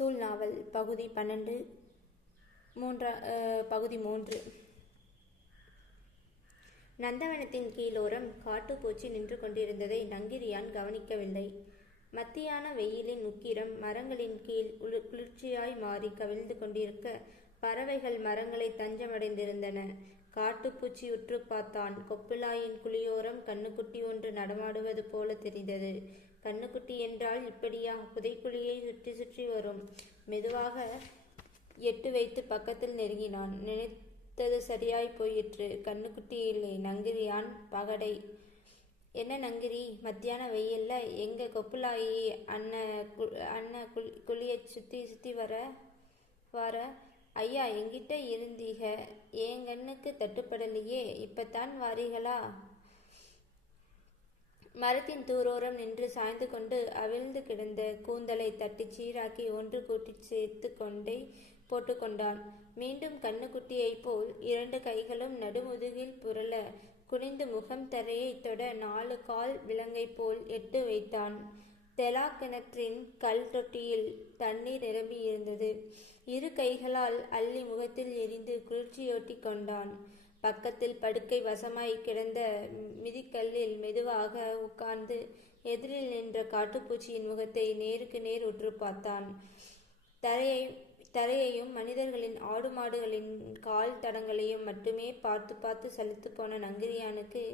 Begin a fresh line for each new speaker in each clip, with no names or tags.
சூழ் நாவல் பகுதி பன்னெண்டு மூன்றா பகுதி மூன்று. நந்தவனத்தின் கீழோரம் காட்டுப்பூச்சி நின்று கொண்டிருந்ததை நங்கிரியான் கவனிக்கவில்லை. மத்தியான வெயிலின் உக்கிரம் மரங்களின் கீழ் உளு- குளிர்ச்சியாய் மாறி கவிழ்ந்து கொண்டிருக்க பறவைகள் மரங்களை தஞ்சமடைந்திருந்தன. காட்டுப்பூச்சி உற்று பார்த்தான். கொப்பிலாயின் குழியோரம் கண்ணுக்குட்டி ஒன்று நடமாடுவது போல தெரிந்தது. கண்ணுக்குட்டி என்றால் இப்படியா? புதைக்குழியை சுற்றி சுற்றி வரும். மெதுவாக எட்டு வைத்து பக்கத்தில் நெருங்கினான். நினைத்தது சரியாய் போயிற்று. கண்ணுக்குட்டி இல்லை. நங்கிரியான் பகடை. என்ன நங்கிரி? மத்தியான வெயில்ல எங்க கொப்புலாயி அண்ணன் கு- அண்ணன் குளி குழியை சுத்தி சுத்தி வர வர? ஐயா எங்கிட்ட இருந்தீக? என் கண்ணுக்கு தட்டுப்படலையே. இப்பத்தான் வாரீகளா? மரத்தின் தூரோரம் நின்று சாய்ந்து கொண்டு அவிழ்ந்து கிடந்த கூந்தலை தட்டி சீராக்கி ஒன்று கூட்டி சேர்த்து கொண்டே போட்டுக்கொண்டான் மீண்டும் கண்ணுக்குட்டியைப் போல் இரண்டு கைகளும் நடுமுதுகில் புரள குனிந்து முகம் தரையை தொட நாலு கால் விலங்கைப் போல் எட்டு வைத்தான். தெலா கிணற்றின் கல் தொட்டியில் தண்ணீர் நிரம்பி இருந்தது இரு கைகளால் அள்ளி முகத்தில் எரிந்து குளிர்ச்சியோட்டி கொண்டான். பக்கத்தில் படுக்கை வசமாய் கிடந்த மிதிக்கல்லில் மெதுவாக உட்கார்ந்து எதிரில் நின்ற காட்டுப்பூச்சியின் முகத்தை நேருக்கு நேர் உற்று பார்த்தான். தரையை தரையையும் மனிதர்களின் ஆடு மாடுகளின் கால் தடங்களையும் மட்டுமே பார்த்து பார்த்து சலித்து போன நங்கிரியானுக்கு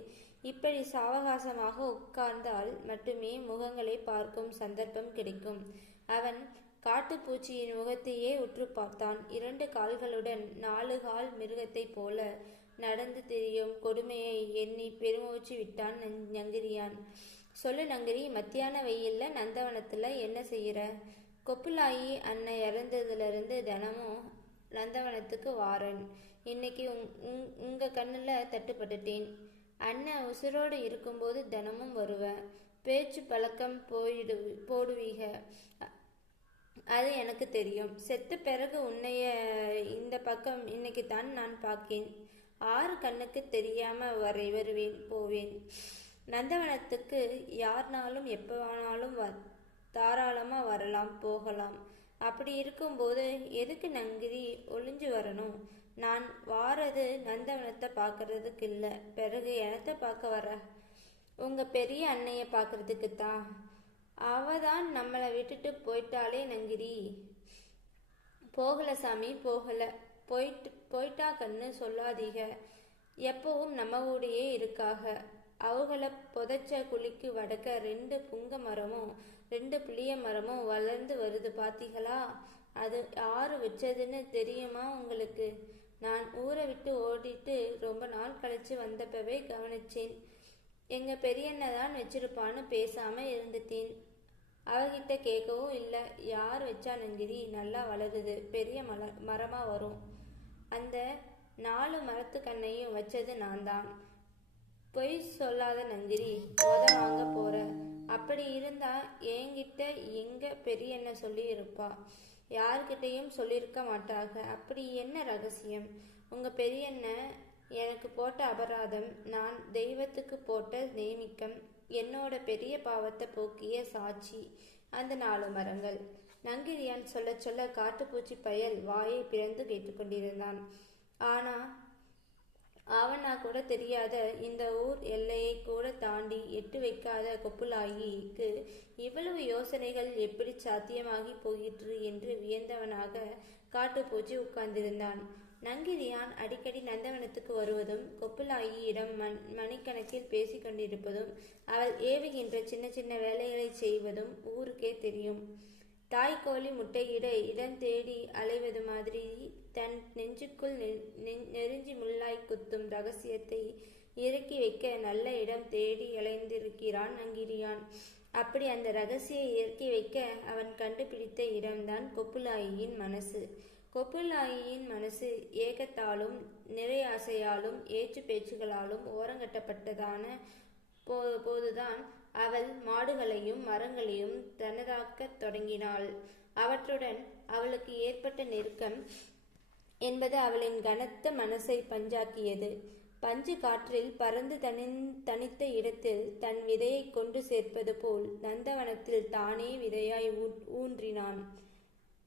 இப்படி சாவகாசமாக உட்கார்ந்தால் மட்டுமே முகங்களை பார்க்கும் சந்தர்ப்பம் கிடைக்கும். அவன் காட்டுப்பூச்சியின் முகத்தையே உற்று பார்த்தான். இரண்டு கால்களுடன் நாலு கால் மிருகத்தைப் போல நடந்து திரியும். கொடுமையை எண்ணி பெருமூச்சு விட்டான் நங்- நங்கிரியான் சொல்லு நங்கிரி மத்தியான வெயில்ல நந்தவனத்துல என்ன செய்யற? கொப்புலாயி அண்ணன் இறந்ததுலேருந்து தினமும் நந்தவனத்துக்கு வாரன். இன்னைக்கு உங் உங்- உங்க கண்ணில் தட்டுப்பட்டுட்டேன். அண்ணன் உசுரோடு இருக்கும்போது தினமும் வருவேன் பேச்சு பழக்கம் போயிடு போடுவீக. அது எனக்கு தெரியும். செத்த பிறகு உன்னைய இந்த பக்கம் இன்னைக்கு தான் நான் பார்க்கேன். ஆறு கண்ணுக்கு தெரியாம வரை வருவேன் போவேன். நந்தவனத்துக்கு யார்னாலும் எப்போ வேணாலும் வ தாராளமாக வரலாம் போகலாம். அப்படி இருக்கும்போது எதுக்கு நங்கிரி ஒளிஞ்சு வரணும்? நான் வாரது நந்தவனத்தை பார்க்கறதுக்கு இல்லை பிறகு எனத்தை பார்க்க வர உங்கள் பெரிய அன்னையை பார்க்கறதுக்கு தான் அவ தான் நம்மளை விட்டுட்டு போயிட்டாலே நங்கிரி போகல சாமி போகலை. போயிட்டு போயிட்டா கண்ணு சொல்லாதீக. எப்பவும் நம்ம கூடயே இருக்காக. அவங்கள புதைச்ச குழிக்கு வடக்க ரெண்டு புங்க மரமும் ரெண்டு புளிய மரமும் வளர்ந்து வருது பாத்தீங்களா அது யாரு வச்சதுன்னு தெரியுமா உங்களுக்கு? நான் ஊரை விட்டு ஓடிட்டு ரொம்ப நாள் கழிச்சு வந்தப்பவே கவனிச்சேன். எங்க பெரியண்ண தான் வச்சிருப்பான்னு பேசாம இருந்துட்டேன். அவகிட்ட கேட்கவும் இல்லை. யார் வச்சா நங்கிரி நல்லா வளருது. பெரிய மல மரமா வரும். அந்த நாலு மரத்து கண்ணையும் வச்சது நான் தான் பொய் சொல்லாத நந்திரி உத வாங்க போற. அப்படி இருந்தா என்கிட்ட எங்க பெரியண்ண சொல்லி இருப்பா யார்கிட்டையும் சொல்லியிருக்க மாட்டாங்க அப்படி என்ன ரகசியம்? உங்க பெரியண்ண எனக்கு போட்ட அபராதம் நான் தெய்வத்துக்கு போட்ட நேமிக்கம் என்னோட பெரிய பாவத்தை போக்கிய சாட்சி. அந்த நாலு மரங்கள். நங்கிரியான் சொல்ல சொல்ல காட்டுப்பூச்சி பயல் வாயை பிறந்து கேட்டுக்கொண்டிருந்தான் ஆனா ஆவனா கூட தெரியாத இந்த ஊர் எல்லையை கூட தாண்டி எட்டு வைக்காத கொப்புலாயிக்கு இவ்வளவு யோசனைகள் எப்படி சாத்தியமாகி போயிற்று என்று வியந்தவனாக காட்டுப்பூச்சி உட்கார்ந்திருந்தான். நங்கிரியான் அடிக்கடி நந்தவனத்துக்கு வருவதும் கொப்புலாயியிடம் மண் மணிக்கணக்கில் பேசிக் கொண்டிருப்பதும் அவள் ஏவுகின்ற சின்ன சின்ன வேலைகளை செய்வதும் ஊருக்கே தெரியும். தாய்க்கோழி முட்டையிட இடம் தேடி அலைவது மாதிரி தன் நெஞ்சுக்குள் நெ- நெ- நெருஞ்சி முள்ளாய் குத்தும் ரகசியத்தை இறக்கி வைக்க நல்ல இடம் தேடி அலைந்திருக்கிறான் அங்கிரியான். அப்படி அந்த ரகசிய இறக்கி வைக்க அவன் கண்டுபிடித்த இடம்தான் கொப்புலாயியின் மனசு. கொப்புலாயியின் மனசு ஏகத்தாலும் நிறையாசையாலும் ஏச்சு பேச்சுகளாலும் ஓரங்கட்டப்பட்டதான போ போதுதான் அவள் மாடுகளையும் மரங்களையும் தனதாக்கத் தொடங்கினாள். அவற்றுடன் அவளுக்கு ஏற்பட்ட நெருக்கம் என்பது அவளின் கனத்த மனசை பஞ்சாக்கியது. பஞ்சு காற்றில் பறந்து தனி தனித்த இடத்தில் தன் விதையை கொண்டு சேர்ப்பது போல் நந்தவனத்தில் தானே விதையாய் ஊ- ஊன்றினான்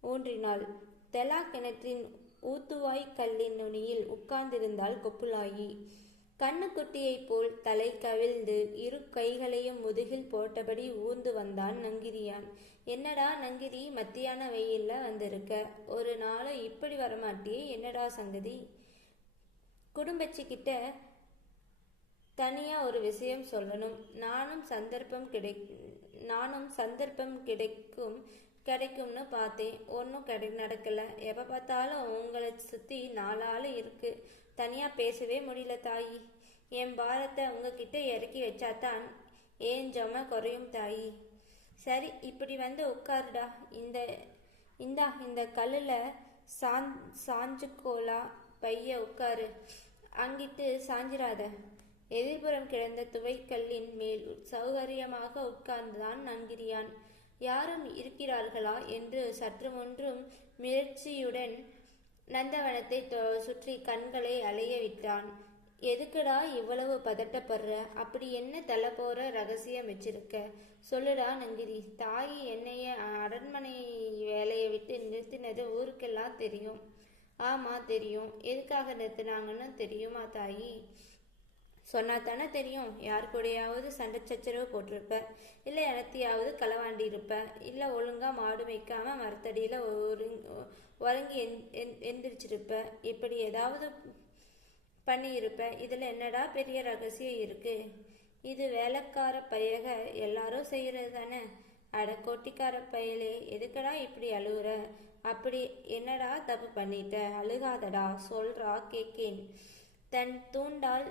ஊன்றினாள். தெலா கிணற்றின் ஊத்துவாய் கல்லின் நுனியில் உட்கார்ந்திருந்தாள் கொப்புலாயி கண்ணுக்குட்டியைப் போல் தலை கவிழ்ந்து இரு கைகளையும் முதுகில் போட்டபடி ஊர்ந்து வந்தான் நங்கிரியான். என்னடா நங்கிரி மத்தியான வெயில்ல வந்திருக்க? ஒரு நாளும் இப்படி வரமாட்டியே என்னடா சங்கதி குடும்பச்சிக்கிட்ட தனியாக தனியா ஒரு விஷயம் சொல்லணும். நானும் சந்தர்ப்பம் கிடை நானும் சந்தர்ப்பம் கிடைக்கும் கிடைக்கும்னு பார்த்தேன். ஒன்றும் கிடை நடக்கல. எப்போ பார்த்தாலும் உங்களை சுற்றி நாலு ஆள் இருக்கு. தனியாக பேசவே முடியல தாயி. என் பாரத்தை உங்ககிட்ட இறக்கி வச்சாதான் ஏன் ஜம குறையும் தாயி? சரி இப்படி வந்து உட்காருடா. இந்த இந்தா இந்த கல்லில் சாஞ் சாஞ்சுக்கோலா பைய உட்காரு. அங்கிட்டு சாஞ்சிராத. எதிர்புறம் கிடந்த துவைக்கல்லின் மேல் சௌகரியமாக உட்கார்ந்துதான் நன்கிரியான் யாரும் இருக்கிறார்களா என்று சற்று ஒன்றும் மிரட்சியுடன் நந்தவனத்தை தொ- சுற்றி கண்களை அலைய விட்டான். எதுக்குடா இவ்வளவு பதட்டப்படுற? அப்படி என்ன தள்ள போற ரகசியம் வச்சிருக்க? சொல்லுடா நங்கிரி தாய் என்னைய அரண்மனை வேலையை விட்டு நிறுத்தினது ஊருக்கெல்லாம் தெரியும். ஆமா தெரியும். எதுக்காக நிறுத்தினாங்கன்னு தெரியுமா தாயி? சொன்னா தானே தெரியும். யார் கூடயாவது சண்டை சச்சரவு போட்டிருப்ப இல்லை இடத்தையாவது களவாண்டி இருப்ப இல்லை ஒழுங்கா மாடு மேய்க்காம மரத்தடியில் உறங்கி எந் எந்- எந்திரிச்சிருப்ப இப்படி ஏதாவது பண்ணியிருப்ப இதில் என்னடா பெரிய ரகசியம் இருக்கு? இது வேலைக்கார பயக எல்லாரும் செய்யறது தானே? அட கொட்டிக்கார பயலே எதுக்கடா இப்படி அழுகுற? அப்படி என்னடா தப்பு பண்ணிட்ட? அழுகாதடா சொல்றா கேக்கேன் தன் தூண்டால்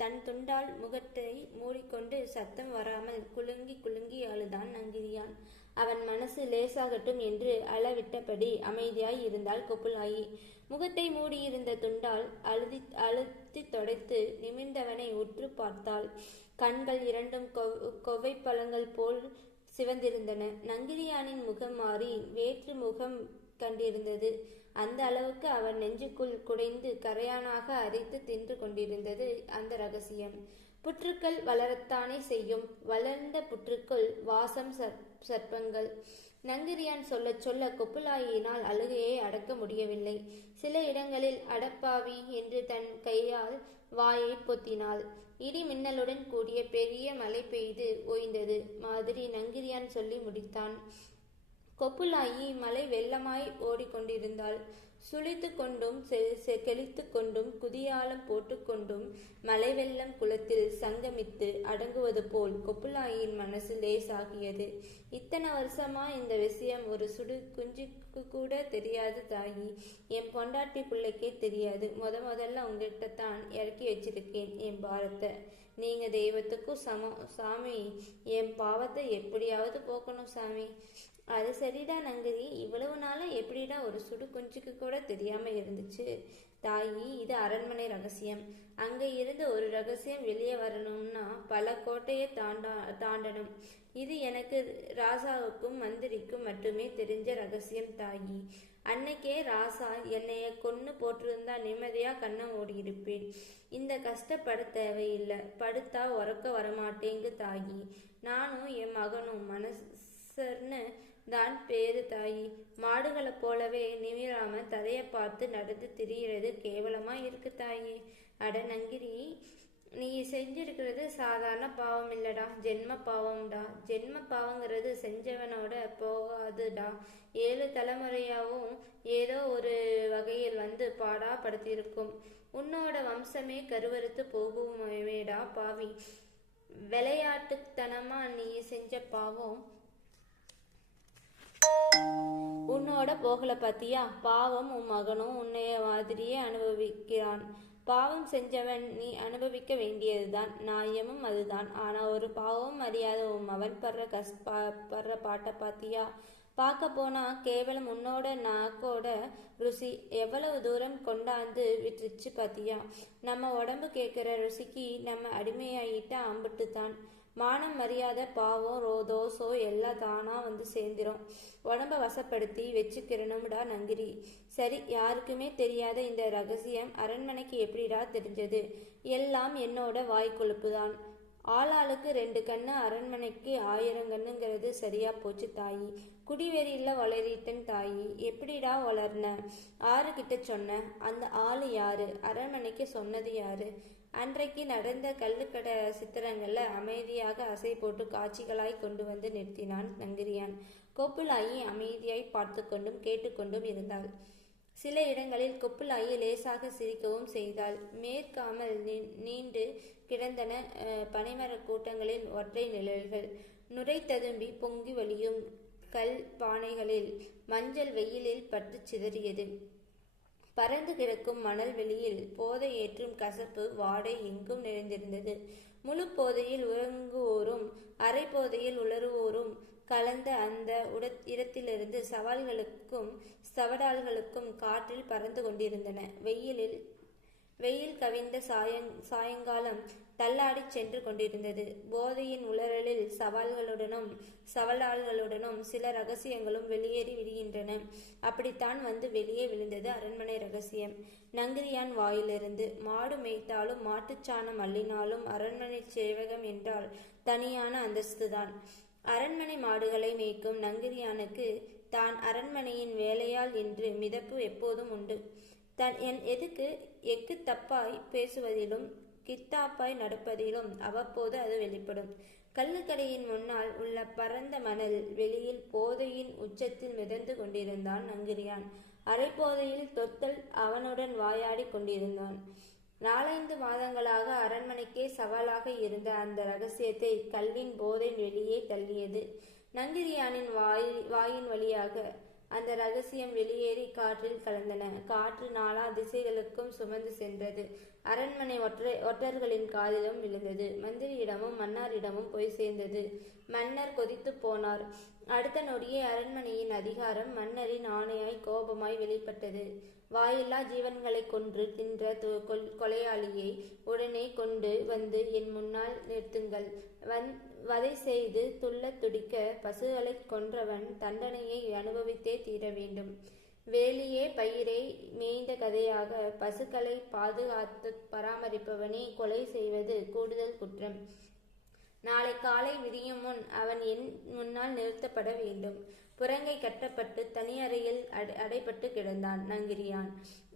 தன் துண்டால் முகத்தை மூடிக்கொண்டு சத்தம் வராமல் குலுங்கி குலுங்கி அழுதான் நங்கிரியான் அவன் மனசு லேசாகட்டும் என்று அளவிட்டபடி அமைதியாய் இருந்தாள் கொப்புலாயி முகத்தை மூடியிருந்த துண்டால் அழுதி அழுத்தி தொடைத்து நிமிர்ந்தவனை உற்று பார்த்தாள். கண்கள் இரண்டும் கொவ்- கொவ்வை பழங்கள் போல் சிவந்திருந்தன. நங்கிரியானின் முகம் மாறி வேற்று முகம் கண்டிருந்தது. அந்த அளவுக்கு அவன் நெஞ்சுக்குள் குடைந்து கரையானாக அரைத்து தின்று கொண்டிருந்தது அந்த ரகசியம். புற்றுக்கள் வளரத்தானே செய்யும். வளர்ந்த புற்றுக்குள் வாசம் சர்- சர்ப்பங்கள். நங்கிரியான் சொல்லச் சொல்ல கொப்புலாயினால் அழுகையை அடக்க முடியவில்லை. சில இடங்களில் அடப்பாவி என்று தன் கையால் வாயை பொத்தினாள். இடி மின்னலுடன் கூடிய பெரிய மழை பெய்து ஓய்ந்தது. மாதிரி நங்கிரியான் சொல்லி முடித்தான். கொப்புளாயி மலை வெள்ளமாய் ஓடிக்கொண்டிருந்தாள். சுழித்து கொண்டும் கெளித்து கொண்டும் குதியாலம் போட்டுக்கொண்டும் மலை வெள்ளம் குளத்தில் சங்கமித்து அடங்குவது போல் கொப்புளாயின் மனசு லேசாகியது. இத்தனை வருஷமா இந்த விஷயம் ஒரு சுடு குஞ்சுக்கு கூட தெரியாது தாயி. என் பொண்டாட்டி பிள்ளைக்கே தெரியாது. முத முதல்ல உங்ககிட்ட தான் இறக்கி வச்சிருக்கேன் என் பாரத்தை. நீங்க தெய்வத்துக்கும் சமம். சாமி என் பாவத்தை எப்படியாவது போக்கணும் சாமி. அது சரிடா நங்கரி இவ்வளவு நாளாக எப்படிடா ஒரு சுடு குஞ்சுக்கு கூட தெரியாமல் இருந்துச்சு? தாயி இது அரண்மனை ரகசியம். அங்கே இருந்து ஒரு ரகசியம் வெளியே வரணும்னா பல கோட்டையை தாண்டா தாண்டணும். இது எனக்கு ராசாவுக்கும் மந்திரிக்கும் மட்டுமே தெரிஞ்ச ரகசியம் தாயி. அன்னைக்கே ராசா என்னைய கொன்னு போட்டிருந்தா நிம்மதியா கண்ணை ஓடி இருப்பேன் இந்த கஷ்டப்பட தேவையில்லை. படுத்தா உறக்க வரமாட்டேங்கு தாயி. நானும் என் மகனும் மனசர்னு தான் பேரு தாயி மாடுகளை போலவே நிமிராம தலையை பார்த்து நடந்து திரியிறது கேவலமா இருக்கு தாயி. அட நங்கிரி நீ செஞ்சிருக்கிறது சாதாரண பாவம் இல்லடா ஜென்ம பாவம்டா. ஜென்ம பாவங்கிறது செஞ்சவனோட போகாதுடா. ஏழு தலைமுறையாவும் ஏதோ ஒரு வகையில் வந்து பாடா படுத்தியிருக்கும் உன்னோட வம்சமே கருவறுத்து போகுமேடா பாவி. விளையாட்டுத்தனமா நீ செஞ்ச பாவம் உன்னோட போகல பாத்தியா? பாவம் உன் மகனும் உன்னைய மாதிரியே அனுபவிக்கிறான். பாவம் செஞ்சவன் நீ அனுபவிக்க வேண்டியதுதான். நியாயமும் அதுதான். ஆனா ஒரு பாவம் அறியாத உன் மவன் படுற கஷ் படுற பாட்டை பாத்தியா? பார்க்க போனா கேவலம் உன்னோட நாக்கோட ருசி எவ்வளவு தூரம் கொண்டாந்து விட்டுருச்சு பாத்தியா? நம்ம உடம்பு கேட்குற ருசிக்கு நம்ம அடிமையாயிட்டா அம்பிட்டு தான் மானம் மரியாதை பாவம் ரோதோசோ எல்லாம் தானா வந்து சேர்ந்துரும். உடம்ப வசப்படுத்தி வச்சுக்கிறணும்டா நங்கிரி சரி யாருக்குமே தெரியாத இந்த ரகசியம் அரண்மனைக்கு எப்படிடா தெரிஞ்சது? எல்லாம் என்னோட வாய்க்கொழுப்பு தான் ஆளாளுக்கு ரெண்டு கண்ணு அரண்மனைக்கு ஆயிரம் கண்ணுங்கிறது சரியா போச்சு தாயி. குடிவெறியில் வளரிட்டன் தாயி. எப்படிடா வளர்ன? ஆறு கிட்ட சொன்ன. அந்த ஆள் யாரு? அரண்மனைக்கு சொன்னது யாரு? அன்றைக்கு நடந்த கல்லுக்கடை சித்திரங்களில் அமைதியாக அசை போட்டு காட்சிகளாய் கொண்டு வந்து நிறுத்தினான் நங்கிரியான் கோப்புலாயி அமைதியாய் பார்த்து கொண்டும் கேட்டுக்கொண்டும் இருந்தாள். சில இடங்களில் கொப்புலாயி லேசாக சிரிக்கவும் செய்தாள். மேற்காமல் நீண்டு கிடந்தன பனைமரக் கூட்டங்களின் ஒற்றை நிழல்கள். நுரை ததும்பி பொங்கி வழியும் கல் பானைகளில் மஞ்சள் வெயிலில் பட்டு சிதறியது. பறந்து கிடக்கும் மணல் வெளியில் போதை ஏற்றும் கசப்பு வாடை எங்கும் நிறைந்திருந்தது. முழு போதையில் உறங்குவோரும் அரை போதையில் உளறுவோரும் கலந்த அந்த உட இடத்திலிருந்து சவால்களுக்கும் சவடால்களுக்கும் காற்றில் பறந்து கொண்டிருந்தன. வெயிலில் வெயில் கவிந்த சாயங் சாயங்காலம் தள்ளாடிச் சென்று கொண்டிருந்தது. போதையின் உளறலில் சவால்களுடனும் சவலாள்களுடனும் சில ரகசியங்களும் வெளியேறி விடுகின்றன. அப்படித்தான் வந்து வெளியே விழுந்தது அரண்மனை ரகசியம். நங்கிரியான் வாயிலிருந்து மாடு மேய்த்தாலும் மாட்டுச்சாணம் அள்ளினாலும் அரண்மனை சேவகம் என்றால் தனியான அந்தஸ்துதான். அரண்மனை மாடுகளை மேய்க்கும் நங்கிரியானுக்கு தான் அரண்மனையின் வேலையால் என்று மிதப்பு எப்போதும் உண்டு. தன் என் எதுக்கு எக்கு தப்பாய் பேசுவதிலும் கித்தாப்பாய் நடப்பதிலும் அவ்வப்போது அது வெளிப்படும். கள்ளுக்கடையின் முன்னால் உள்ள பரந்த மணல் வெளியில் போதையின் உச்சத்தில் மிதந்து கொண்டிருந்தான் நங்கிரியான். அரைப்போதையில் தொத்தல் அவனுடன் வாயாடி கொண்டிருந்தான். நாலைந்து மாதங்களாக அரண்மனைக்கே சவாலாக இருந்த அந்த ரகசியத்தை கல்வின் போதை வெளியே தள்ளியது நங்கிரியானின் வாயில் வாயின் வழியாக. அந்த ரகசியம் வெளியேறி காற்றில் கலந்தன. காற்று நாலா திசைகளுக்கும் சுமந்து சென்றது. அரண்மனை ஒற்றை ஒற்றர்களின் காதிலும் விழுந்தது. மந்திரியிடமும் மன்னாரிடமும் போய் சேர்ந்தது. மன்னர் கொதித்து போனார். அடுத்த நொடியே அரண்மனையின் அதிகாரம் மன்னரின் ஆணையாய் கோபமாய் வெளிப்பட்டது. வாயில்லா ஜீவன்களை கொன்று தின்ற கொலையாளியை உடனே கொண்டு வந்து என் முன்னால் நிறுத்துங்கள். வந் வதை செய்து துள்ள துடிக்க பசுகளை கொன்றவன் தண்டனையை அனுபவித்தே தீர வேண்டும். வேலியே பயிரை மேய்ந்த கதையாக பசுக்களை பாதுகாத்து பராமரிப்பவனே கொலை செய்வது கூடுதல் குற்றம். நாளை காலை விடியும் முன் அவன் என் முன்னால் நிறுத்தப்பட வேண்டும். புறங்கை கட்டப்பட்டு தனி அறையில் அடைப்பட்டு கிடந்தான் நங்கிரியான்.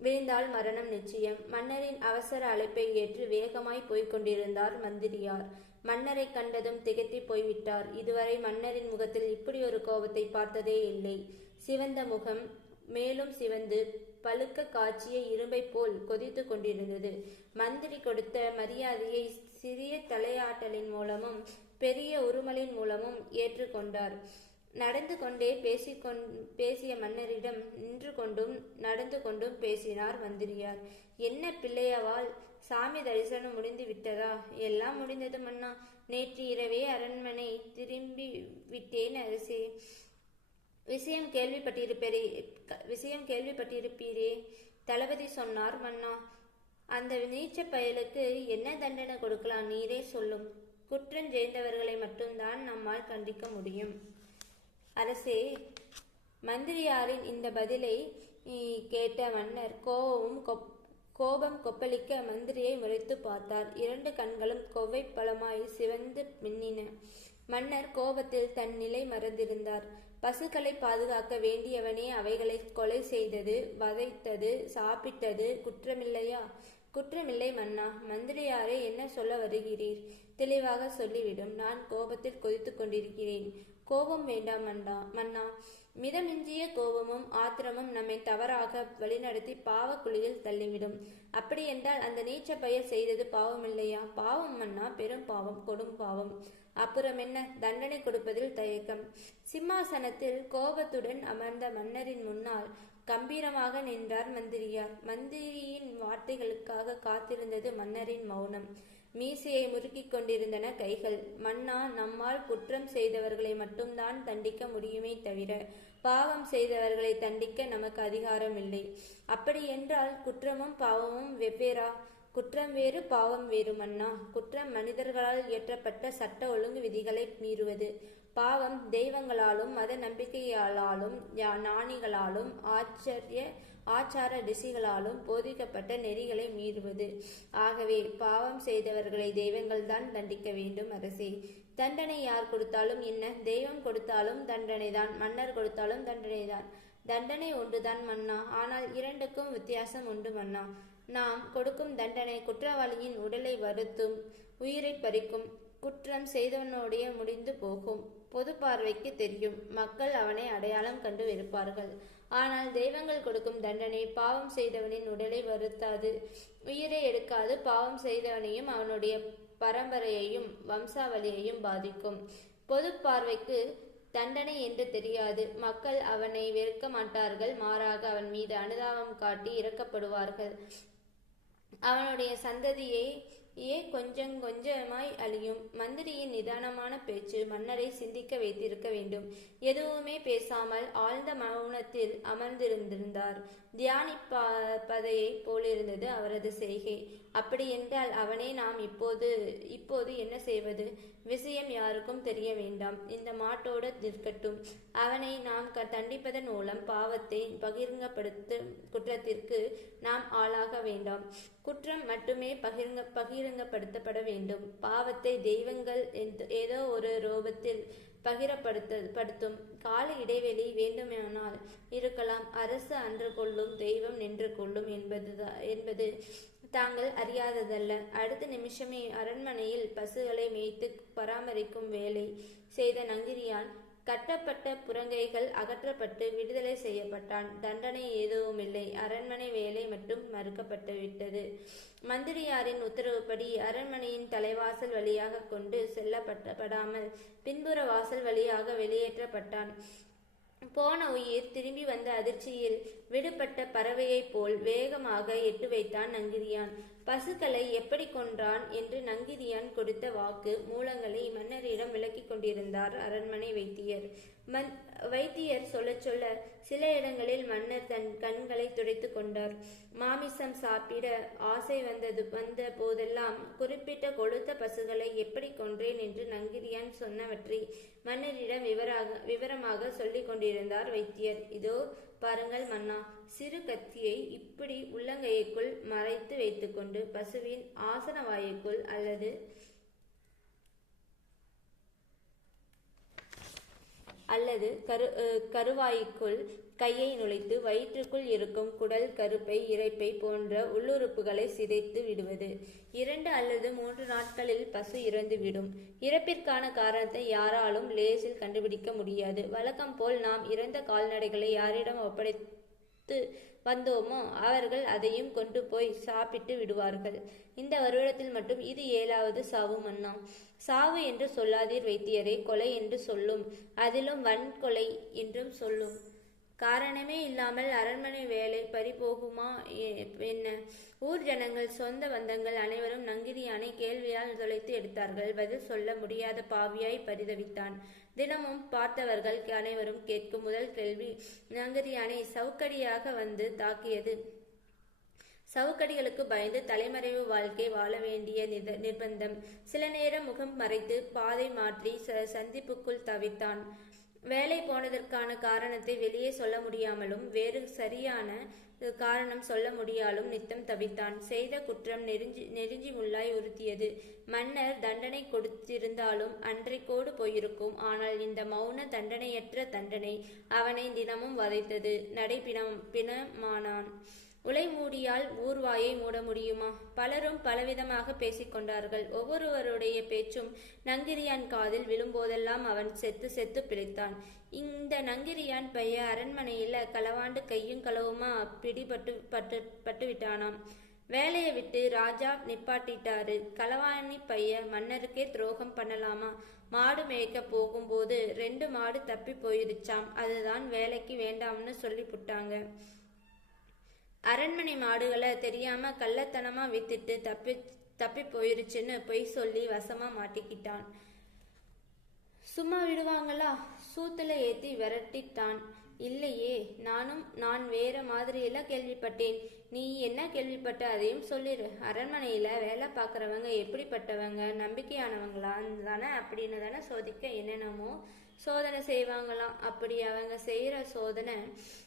விழுந்தால் மரணம் நிச்சயம். மன்னரின் அவசர அழைப்பை ஏற்று வேகமாய் போய்க் கொண்டிருந்தார் மந்திரியார். மன்னரை கண்டதும் திகைத்து போய்விட்டார். இதுவரை மன்னரின் முகத்தில் இப்படி ஒரு கோபத்தை பார்த்ததே இல்லை. சிவந்த முகம் மேலும் சிவந்து பழுக்க காட்சிய இரும்பை போல் கொதித்து கொண்டிருந்தது. மந்திரி கொடுத்த மரியாதையை சிறிய தலையாட்டலின் மூலமும் பெரிய உருமலின் மூலமும் ஏற்றுக்கொண்டார். நடந்து கொண்டே பேசிக்கொண் பேசிய மன்னரிடம் நின்று கொண்டும் நடந்து கொண்டும் பேசினார் மந்திரியார். என்ன பிள்ளையவால் சாமி தரிசனம் முடிந்து விட்டதா? எல்லாம் முடிந்தது மன்னா. நேற்று இரவே அரண்மனை திரும்பி விட்டேன் அரசே. விஷயம் கேள்விப்பட்டிருப்பேரே விஷயம் கேள்விப்பட்டிருப்பீரே தளபதி சொன்னார் மன்னா. அந்த நீச்ச பயலுக்கு என்ன தண்டனை கொடுக்கலாம்? நீரே சொல்லும். குற்றம் செய்தவர்களை மட்டும்தான் நம்மால் கண்டிக்க முடியும். அரசே மந்திரியாரின் இந்த பதிலை கேட்ட மன்னர் கோபமும் கொப் கோபம் கொப்பளிக்க மந்திரியை முறைத்து பார்த்தார். இரண்டு கண்களும் கொவ்வை பழமாய் சிவந்து மின்னின. மன்னர் கோபத்தில் தன் நிலை மறந்திருந்தார். பசுக்களை பாதுகாக்க வேண்டியவனே அவைகளை கொலை செய்தது வதைத்தது சாப்பிட்டது குற்றமில்லையா? குற்றமில்லை மன்னா. மந்திரியாரே என்ன சொல்ல வருகிறீர்? தெளிவாக சொல்லிவிடும். நான் கோபத்தில் கொதித்து கொண்டிருக்கிறேன். கோபம் வேண்டாம் மன்னா மன்னா மிதமிஞ்சிய கோபமும் ஆத்திரமும் நம்மை தவறாக வழிநடத்தி பாவக்குழியில் தள்ளிவிடும். அப்படியென்றால் அந்த நீச்ச பயிர் செய்தது பாவம் இல்லையா பாவம் மன்னா. பெரும் பாவம் கொடும் பாவம். அப்புறம் என்ன? தண்டனை கொடுப்பதில் தயக்கம். சிம்மாசனத்தில் கோபத்துடன் அமர்ந்த மன்னரின் முன்னால் கம்பீரமாக நின்றார் மந்திரியார். மந்திரியின் வார்த்தைகளுக்காக காத்திருந்தது மன்னரின் மௌனம். மீசையை முறுக்கிக் கொண்டிருந்தன கைகள். மன்னா நம்மால் குற்றம் செய்தவர்களை மட்டும்தான் தண்டிக்க முடியுமே தவிர பாவம் செய்தவர்களை தண்டிக்க நமக்கு அதிகாரம் இல்லை அப்படி என்றால் குற்றமும் பாவமும் வெவ்வேறா? குற்றம் வேறு பாவம் வேறு மன்னா. குற்றம் மனிதர்களால் இயற்றப்பட்ட சட்ட ஒழுங்கு விதிகளை மீறுவது. பாவம் தெய்வங்களாலும் மத நம்பிக்கையாளாலும் ஞானிகளாலும் ஆச்சரிய ஆச்சார ரிஷிகளாலும் போதிக்கப்பட்ட நெறிகளை மீறுவது. ஆகவே பாவம் செய்தவர்களை தெய்வங்கள்தான் தண்டிக்க வேண்டும் அரசே. தண்டனை யார் கொடுத்தாலும் என்ன? தெய்வம் கொடுத்தாலும் தண்டனை தான் மன்னர் கொடுத்தாலும் தண்டனை தான் தண்டனை ஒன்றுதான் மன்னா. ஆனால் இரண்டுக்கும் வித்தியாசம் உண்டு மன்னா. நாம் கொடுக்கும் தண்டனை குற்றவாளியின் உடலை வருத்தும் உயிரை பறிக்கும் குற்றம் செய்தவனுடைய முடிந்து போகும். பொது பார்வைக்கு தெரியும். மக்கள் அவனை அடையாளம் கண்டு வெறுப்பார்கள். ஆனால் தெய்வங்கள் கொடுக்கும் தண்டனை பாவம் செய்தவனின் உடலை வருத்தாது. உயிரை எடுக்காது. பாவம் செய்தவனையும் அவனுடைய பரம்பரையையும் வம்சாவளியையும் பாதிக்கும். பொது பார்வைக்கு தண்டனை என்று தெரியாது. மக்கள் அவனை வெறுக்க மாட்டார்கள். மாறாக அவன் மீது அனுதாபம் காட்டி இறக்கப்படுவார்கள் அவனுடைய சந்ததியை ஏ கொஞ்சம் கொஞ்சமாய் அழியும்? மந்திரியின் நிதானமான பேச்சு மன்னரை சிந்திக்க வைத்திருக்க வேண்டும். எதுவுமே பேசாமல் ஆழ்ந்த மௌனத்தில் அமர்ந்திருந்திருந்தார். தியானிப்பதையைப் போலிருந்தது அவரது செய்கை. அப்படி என்றால் அவனை நாம் இப்போது இப்போது என்ன செய்வது? விஷயம் யாருக்கும் தெரிய வேண்டாம். இந்த மாட்டோடு நிற்கட்டும். அவனை நாம் க தண்டிப்பதன் மூலம் பாவத்தை பகிரங்கப்படுத்த குற்றத்திற்கு நாம் ஆளாக வேண்டாம். குற்றம் மட்டுமே பகிரங்க பகிரங்கப்படுத்தப்பட வேண்டும். பாவத்தை தெய்வங்கள் எந்த- ஏதோ ஒரு ரூபத்தில் பகிரப்படுத்த படுத்தும். கால இடைவெளி வேண்டுமானால் இருக்கலாம். அரசு அன்று கொள்ளும் தெய்வம் நின்று கொள்ளும் என்பது என்பது தாங்கள் அறியாததல்ல. அடுத்த நிமிஷமே அரண்மனையில் பசுகளை மேய்த்து பராமரிக்கும் வேலை செய்த நங்கிரியான் கட்டப்பட்ட புறங்கைகள் அகற்றப்பட்டு விடுதலை செய்யப்பட்டான். தண்டனை எதுவுமில்லை அரண்மனை வேலை மட்டும் மறுக்கப்பட்டு விட்டது. மந்திரியாரின் உத்தரவுப்படி அரண்மனையின் தலைவாசல் வழியாக கொண்டு செல்லப்பட்டப்படாமல் பின்புற வாசல் வழியாக வெளியேற்றப்பட்டான். போன உயிர் திரும்பி வந்த அதிர்ச்சியில் விடுபட்ட பறவையைப் போல் வேகமாக எட்டு வைத்தான் நங்கிரியான் பசுக்களை எப்படி கொன்றான் என்று நங்கிரியான் கொடுத்த வாக்கு மூலங்களை மன்னரிடம் விளக்கிக் கொண்டிருந்தார் அரண்மனை வைத்தியர். மன் வைத்தியர் சொல்ல சொல்ல சில இடங்களில் மன்னர் தன் கண்களை துடைத்து கொண்டார். மாமிசம் சாப்பிட ஆசை வந்தது வந்த போதெல்லாம் குறிப்பிட்ட கொழுத்த பசுகளை எப்படி கொன்றேன் என்று நங்கிரியான் சொன்னவற்றை மன்னரிடம் விவராக விவரமாக சொல்லிக் கொண்டிருந்தார் வைத்தியர். இதோ பாருங்கள் மன்னா சிறு கத்தியை இப்படி உள்ளங்கைக்குள் மறைத்து வைத்துக்கொண்டு பசுவின் ஆசன வாயுக்குள் அல்லது அல்லது கரு கருவாய்க்குள் கையை நுழைத்து வயிற்றுக்குள் இருக்கும் குடல் கருப்பை இரைப்பை போன்ற உள்ளுறுப்புகளை சிதைத்து விடுவது. இரண்டு அல்லது மூன்று நாட்களில் பசு இறந்துவிடும் இறப்பிற்கான காரணத்தை யாராலும் லேசில் கண்டுபிடிக்க முடியாது. வழக்கம் போல் நாம் இறந்த கால்நடைகளை யாரிடம் ஒப்படைத்து வந்தோமோ அவர்கள் அதையும் கொண்டு போய் சாப்பிட்டு விடுவார்கள். இந்த வருடத்தில் மட்டும் இது ஏழாவது சாவு மன்னா. சாவு என்று சொல்லாதீர் வைத்தியரே கொலை என்று சொல்லும். அதிலும் வன்கொலை என்றும் சொல்லும். காரணமே இல்லாமல் அரண்மனை வேலை பறிபோகுமா என்ன? ஊர் ஜனங்கள் சொந்த பந்தங்கள் அனைவரும் நங்கிரியானை கேள்வியால் தொலைத்து எடுத்தார்கள். பதில் சொல்ல முடியாத பாவியாய் பரிதவித்தான். தினமும் பார்த்தவர்கள் அனைவரும் கேட்கும் முதல் கேள்வி நங்கிரியானை சவுக்கடியாக வந்து தாக்கியது. சவுக்கடிகளுக்கு பயந்து தலைமறைவு வாழ்க்கை வாழ வேண்டிய நித- நிர்பந்தம். சில நேரம் முகம் மறைத்து பாதை மாற்றி ச- சந்திப்புக்குள் தவித்தான். வேலை போனதற்கான காரணத்தை வெளியே சொல்ல முடியாமலும் வேறு சரியான காரணம் சொல்ல முடியாலும் நித்தம் தவித்தான். செய்த குற்றம் நெருஞ்சி நெருஞ்சி முள்ளாய் உறுத்தியது. மன்னர் தண்டனை கொடுத்திருந்தாலும் அன்றைக்கோடு போயிருக்கும். ஆனால் இந்த மௌன தண்டனையற்ற தண்டனை அவனை தினமும் வதைத்தது. நடைபிணம் பிணமானான். உலை மூடியால் ஊர்வாயை மூட முடியுமா? பலரும் பலவிதமாக பேசிக்கொண்டார்கள். ஒவ்வொருவருடைய பேச்சும் நங்கிரியான் காதில் விழும்போதெல்லாம் அவன் செத்து செத்து பிழைத்தான். இந்த நங்கிரியான் பைய அரண்மனையில களவாண்டு கையும் களவுமா பிடிபட்டு பட்டு பட்டு விட்டானாம் வேலையை விட்டு ராஜா நிப்பாட்டிட்டாரு. களவாணி பைய மன்னருக்கே துரோகம் பண்ணலாமா? மாடு மேய்க்க போகும்போது ரெண்டு மாடு தப்பி போயிருச்சாம். அதுதான் வேலைக்கு வேண்டாம்னு சொல்லி புட்டாங்க அரண்மனை மாடுகளை தெரியாம கள்ளத்தனமா வித்துட்டு தப்பி தப்பி போயிருச்சுன்னு பொய் சொல்லி வசமா மாட்டிக்கிட்டான். சும்மா விடுவாங்களா? சூத்துல ஏத்தி விரட்டிட்டான். இல்லையே நானும் நான் வேற மாதிரியெல்லாம் கேள்விப்பட்டேன். நீ என்ன கேள்விப்பட்ட அதையும் சொல்லிடு அரண்மனையில வேலை பார்க்குறவங்க எப்படிப்பட்டவங்க? நம்பிக்கையானவங்களா தானே? அப்படின்னு தானே சோதிக்க என்னென்னமோ சோதனை செய்வாங்களாம். அப்படி அவங்க செய்யற சோதனை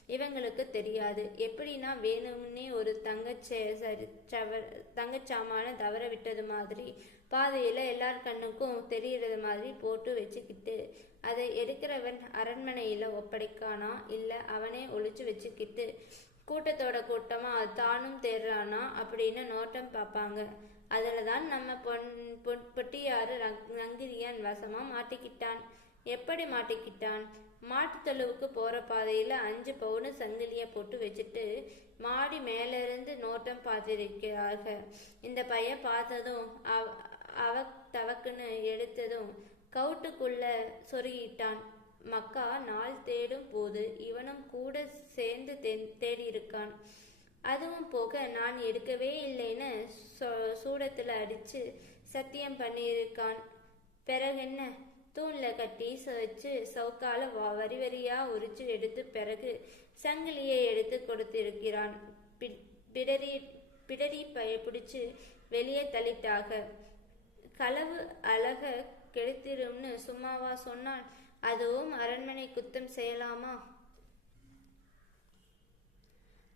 இவங்களுக்கு தெரியாது. எப்படின்னா வேணும்னே ஒரு தங்கச்சே சரி- சவ- தங்கச்சாமான தவற விட்டது மாதிரி பாதையில எல்லார் கண்ணுக்கும் தெரியறது மாதிரி போட்டு வச்சுக்கிட்டு அதை எடுக்கிறவன் அரண்மனையில ஒப்படைக்கானா? இல்ல அவனே ஒழிச்சு வச்சுக்கிட்டு கூட்டத்தோட கூட்டமா தானும் தேடுறானா அப்படின்னு நோட்டம் பார்ப்பாங்க. அதில் தான் நம்ம பொன் பொன் பொட்டியாரு ரங்- ரங்கிரியான் வசமா மாட்டிக்கிட்டான். எப்படி மாட்டிக்கிட்டான்? மாட்டுத் தொழுவுக்கு போற பாதையில அஞ்சு பவுனு சங்கிலிய போட்டு வச்சுட்டு மாடி மேல இருந்து நோட்டம் பார்த்திருக்கிறார்கள் இந்த பையன் பார்த்ததும் அவ அவ தவக்குன்னு எடுத்ததும் கவுட்டுக்குள்ள சொருகிட்டான். மக்கா நாள் தேடும் போது இவனும் கூட சேர்ந்து தே- தேடியிருக்கான். அதுவும் போக நான் எடுக்கவே இல்லைன்னு சொ- சூடத்துல அடிச்சு சத்தியம் பண்ணியிருக்கான். பிறகு என்ன தூண்ல கட்டி வச்சு சவுக்கால வரி வரியா உரிச்சு எடுத்து பிறகு சங்கிலியை எடுத்து கொடுத்திருக்கிறான். பிடரி பிடரி பய பிடிச்சு வெளியே தள்ளிட்டாக. களவு அழக கெடுத்திரும்னு சும்மாவா சொன்னான் அதுவும் அரண்மனை குத்தம் செய்யலாமா?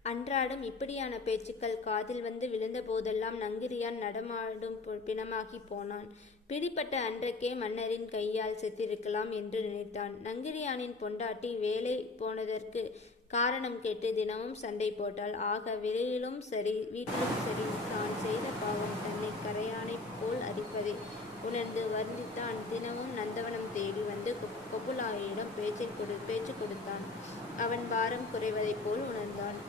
அன்றாடம் இப்படியான பேச்சுக்கள் காதில் வந்து விழுந்த போதெல்லாம் நங்கிரியான் நடமாடும் பிணமாகி போனான். பிடிப்பட்ட அன்றைக்கே மன்னரின் கையால் செத்திருக்கலாம் என்று நினைத்தான். நங்கிரியானின் பொண்டாட்டி வேலை போனதற்கு காரணம் கேட்டு தினமும் சண்டை போட்டாள். ஆக வெளியிலும் சரி வீட்டிலும் சரி தான் செய்த பாவம் தன்னை கரையானைப் போல் அடிப்பதை உணர்ந்து வருந்தித்தான். தினமும் நந்தவனம் தேடி வந்து கொப்புலாயிடம் பேச்சை கொடு பேச்சு கொடுத்தான். அவன் பாரம் குறைவதைப் போல் உணர்ந்தான்.